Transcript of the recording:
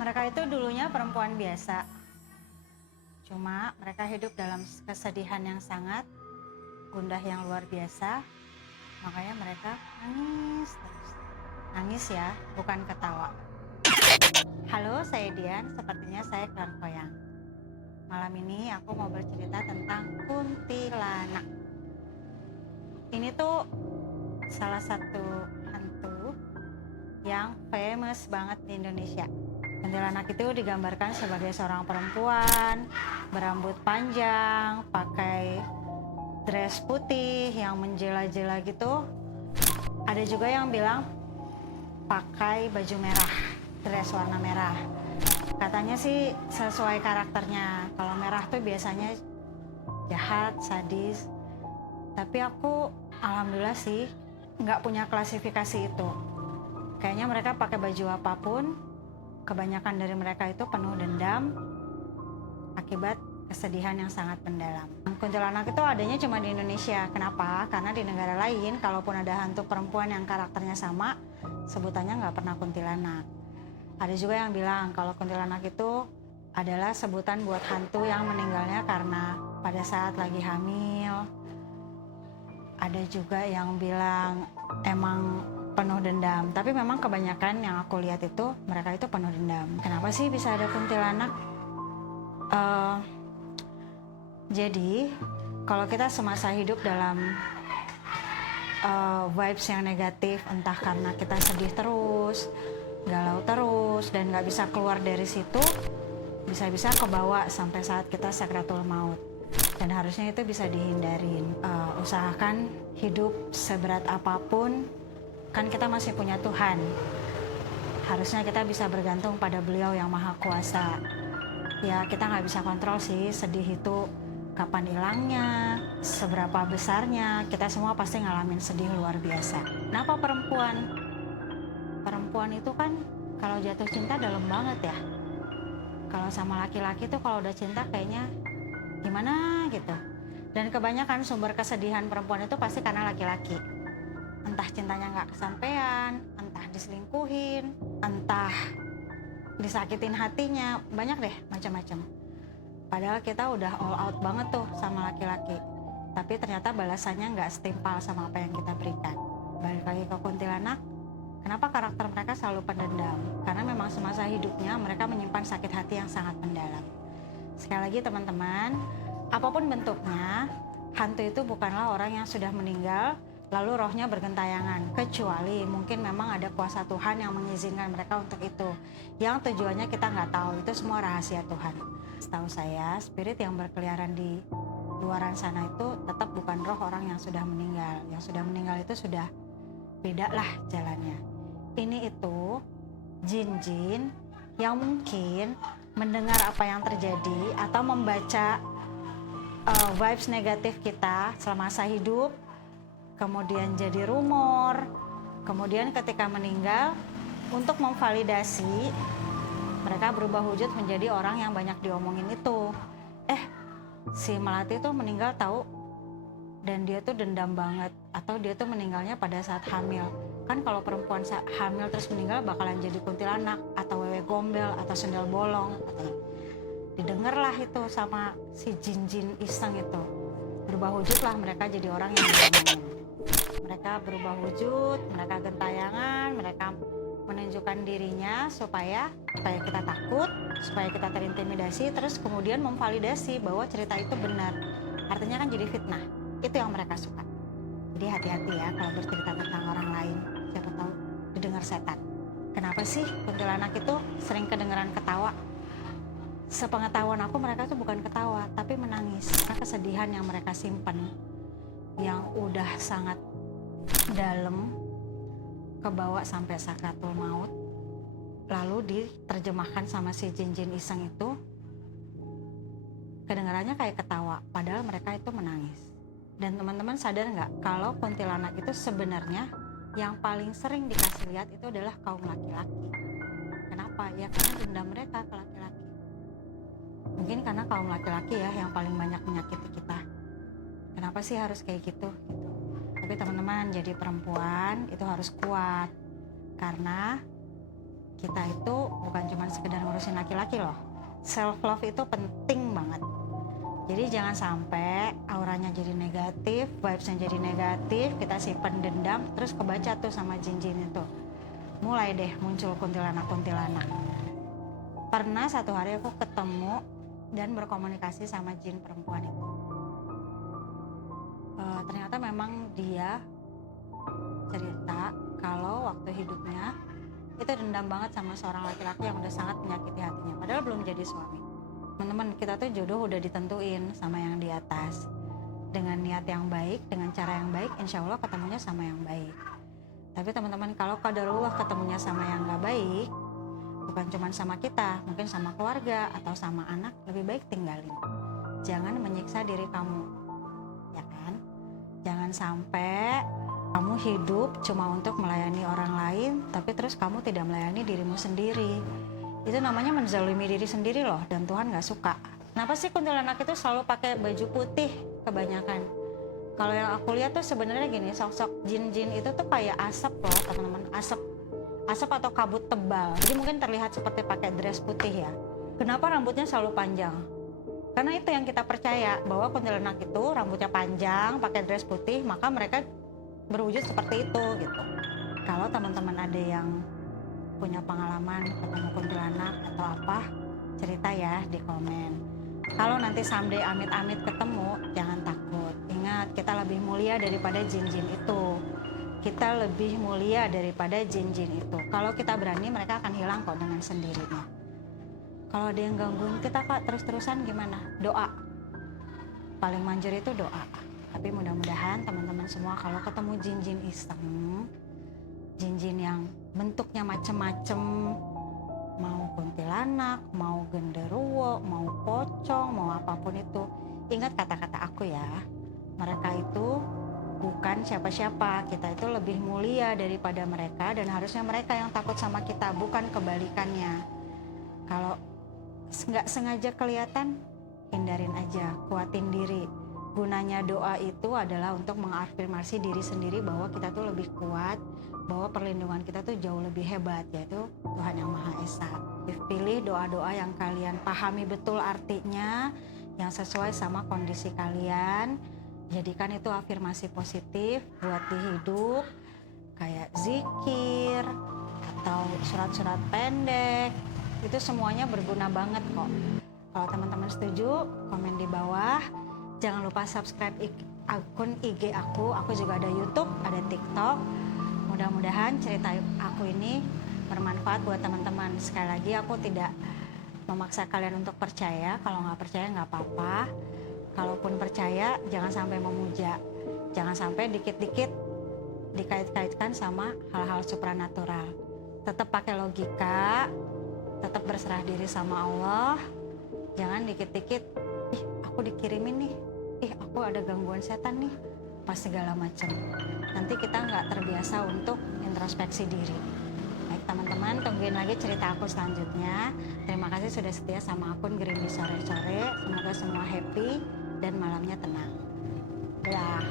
Mereka itu dulunya perempuan biasa. Cuma mereka hidup dalam kesedihan yang sangat gundah yang luar biasa. Makanya mereka nangis terus. Nangis ya, bukan ketawa. Halo, saya Dian. Sepertinya saya kelang-koyang. Malam ini aku mau bercerita tentang kuntilanak. Ini tuh salah satu hantu yang famous banget di Indonesia. Kuntilanak itu digambarkan sebagai seorang perempuan berambut panjang, pakai dress putih yang menjela-jela gitu. Ada juga yang bilang pakai baju merah, dress warna merah. Katanya sih sesuai karakternya. Kalau merah tuh biasanya jahat, sadis. Tapi aku alhamdulillah sih nggak punya klasifikasi itu. Kayaknya mereka pakai baju apapun, kebanyakan dari mereka itu penuh dendam akibat kesedihan yang sangat mendalam. Kuntilanak itu adanya cuma di Indonesia. Kenapa? Karena di negara lain, kalaupun ada hantu perempuan yang karakternya sama, sebutannya nggak pernah kuntilanak. Ada juga yang bilang kalau kuntilanak itu adalah sebutan buat hantu yang meninggalnya karena pada saat lagi hamil. Ada juga yang bilang emang penuh dendam, tapi memang kebanyakan yang aku lihat itu mereka itu penuh dendam. Kenapa sih bisa ada kuntilanak? Jadi kalau kita semasa hidup dalam vibes yang negatif, entah karena kita sedih terus, galau terus, dan nggak bisa keluar dari situ, bisa-bisa kebawa sampai saat kita sakratul maut. Dan harusnya itu bisa dihindarin. Usahakan hidup seberat apapun, kan kita masih punya Tuhan. Harusnya kita bisa bergantung pada Beliau yang Maha Kuasa. Ya kita nggak bisa kontrol sih sedih itu kapan hilangnya, seberapa besarnya. Kita semua pasti ngalamin sedih luar biasa. Kenapa perempuan? Perempuan itu kan kalau jatuh cinta dalam banget ya. Kalau sama laki-laki tuh kalau udah cinta kayaknya gimana gitu. Dan kebanyakan sumber kesedihan perempuan itu pasti karena laki-laki. Entah cintanya nggak kesampaian, entah diselingkuhin, entah disakitin hatinya, banyak deh macam-macam. Padahal kita udah all out banget tuh sama laki-laki, tapi ternyata balasannya nggak setimpal sama apa yang kita berikan. Balik lagi ke kuntilanak, kenapa karakter mereka selalu pendendam? Karena memang semasa hidupnya mereka menyimpan sakit hati yang sangat mendalam. Sekali lagi teman-teman, apapun bentuknya, hantu itu bukanlah orang yang sudah meninggal lalu rohnya bergentayangan, kecuali mungkin memang ada kuasa Tuhan yang mengizinkan mereka untuk itu, yang tujuannya kita nggak tahu. Itu semua rahasia Tuhan. Setahu saya, spirit yang berkeliaran di luaran sana itu tetap bukan roh orang yang sudah meninggal. Yang sudah meninggal itu sudah beda lah jalannya. Ini itu jin-jin yang mungkin mendengar apa yang terjadi atau membaca vibes negatif kita selama masa hidup, kemudian jadi rumor, kemudian ketika meninggal untuk memvalidasi mereka berubah wujud menjadi orang yang banyak diomongin itu. Si melati itu meninggal tahu, dan dia tuh dendam banget, atau dia tuh meninggalnya pada saat hamil. Kan kalau perempuan hamil terus meninggal bakalan jadi kuntilanak atau wewe gombel atau sendal bolong katanya. Didengarlah itu sama si jin-jin iseng itu. Berubah wujudlah mereka jadi orang yang diomongin. Mereka berubah wujud, mereka gentayangan, mereka menunjukkan dirinya supaya kita takut, supaya kita terintimidasi, terus kemudian memvalidasi bahwa cerita itu benar. Artinya kan jadi fitnah. Itu yang mereka suka. Jadi hati-hati ya kalau bercerita tentang orang lain, siapa tahu didengar setan. Kenapa sih kuntilanak itu sering kedengeran ketawa? Sepengetahuan aku mereka tuh bukan ketawa, tapi menangis karena kesedihan yang mereka simpen, yang udah sangat dalam, kebawa sampai sakratul maut, lalu diterjemahkan sama si jin-jin iseng itu, kedengarannya kayak ketawa, padahal mereka itu menangis. Dan teman-teman sadar nggak kalau kuntilanak itu sebenarnya yang paling sering dikasih lihat itu adalah kaum laki-laki. Kenapa? Ya karena dendam mereka ke laki-laki. Mungkin karena kaum laki-laki ya yang paling banyak menyakiti kita. Kenapa sih harus kayak gitu? Tapi teman-teman, jadi perempuan itu harus kuat. Karena kita itu bukan cuma sekedar ngurusin laki-laki loh. Self love itu penting banget. Jadi jangan sampai auranya jadi negatif, vibesnya jadi negatif, kita simpen dendam, terus kebaca tuh sama jin-jin itu. Mulai deh muncul kuntilanak-kuntilanak. Pernah satu hari aku ketemu dan berkomunikasi sama jin perempuan itu. Ternyata memang dia cerita kalau waktu hidupnya itu dendam banget sama seorang laki-laki yang udah sangat menyakiti hatinya, padahal belum jadi suami. Teman-teman, kita tuh jodoh udah ditentuin sama yang di atas. Dengan niat yang baik, dengan cara yang baik, insya Allah ketemunya sama yang baik. Tapi teman-teman, kalau qadarullah ketemunya sama yang gak baik, bukan cuma sama kita, mungkin sama keluarga atau sama anak, lebih baik tinggalin. Jangan menyiksa diri kamu, ya kan? Jangan sampai kamu hidup cuma untuk melayani orang lain, tapi terus kamu tidak melayani dirimu sendiri. Itu namanya menzalimi diri sendiri loh, dan Tuhan gak suka. Kenapa sih kuntilanak itu selalu pakai baju putih kebanyakan? Kalau yang aku lihat tuh sebenarnya gini, sosok jin-jin itu tuh kayak asap loh teman-teman, asap atau kabut tebal. Jadi mungkin terlihat seperti pakai dress putih ya. Kenapa rambutnya selalu panjang? Karena itu yang kita percaya, bahwa kuntilanak itu rambutnya panjang, pakai dress putih, maka mereka berwujud seperti itu gitu. Kalau teman-teman ada yang punya pengalaman ketemu kuntilanak atau apa, cerita ya di komen. Kalau nanti someday amit-amit ketemu, jangan takut. Ingat, kita lebih mulia daripada jin-jin itu. Kita lebih mulia daripada jin-jin itu. Kalau kita berani, mereka akan hilang kok dengan sendirinya. Kalau ada yang gangguin kita kak terus-terusan gimana? Doa. Paling manjur itu doa. Tapi mudah-mudahan teman-teman semua kalau ketemu jin-jin iseng, jin-jin yang bentuknya macem-macem, mau kuntilanak, mau genderuwo, mau pocong, mau apapun itu, ingat kata-kata aku ya. Mereka itu bukan siapa-siapa, kita itu lebih mulia daripada mereka dan harusnya mereka yang takut sama kita, bukan kebalikannya. Kalau nggak sengaja kelihatan, hindarin aja, kuatin diri. Gunanya doa itu adalah untuk mengafirmasi diri sendiri bahwa kita tuh lebih kuat, bahwa perlindungan kita tuh jauh lebih hebat, yaitu Tuhan Yang Maha Esa. Pilih doa-doa yang kalian pahami betul artinya, yang sesuai sama kondisi kalian. Jadikan itu afirmasi positif buat di hidup, kayak zikir atau surat-surat pendek. Itu semuanya berguna banget kok. Kalau teman-teman setuju, komen di bawah. Jangan lupa subscribe akun IG aku juga ada YouTube, ada TikTok. Mudah-mudahan cerita aku ini bermanfaat buat teman-teman. Sekali lagi aku tidak memaksa kalian untuk percaya. Kalau nggak percaya nggak apa-apa. Kalaupun percaya, jangan sampai memuja. Jangan sampai dikit-dikit dikait-kaitkan sama hal-hal supranatural. Tetap pakai logika, tetap berserah diri sama Allah. Jangan dikit-dikit, aku dikirimin nih, aku ada gangguan setan nih, pas segala macam. Nanti kita nggak terbiasa untuk introspeksi diri. Baik teman-teman, tungguin lagi cerita aku selanjutnya. Terima kasih sudah setia sama akun Gerindi Sore-Sore. Semoga semua happy dan malamnya tenang. Dah.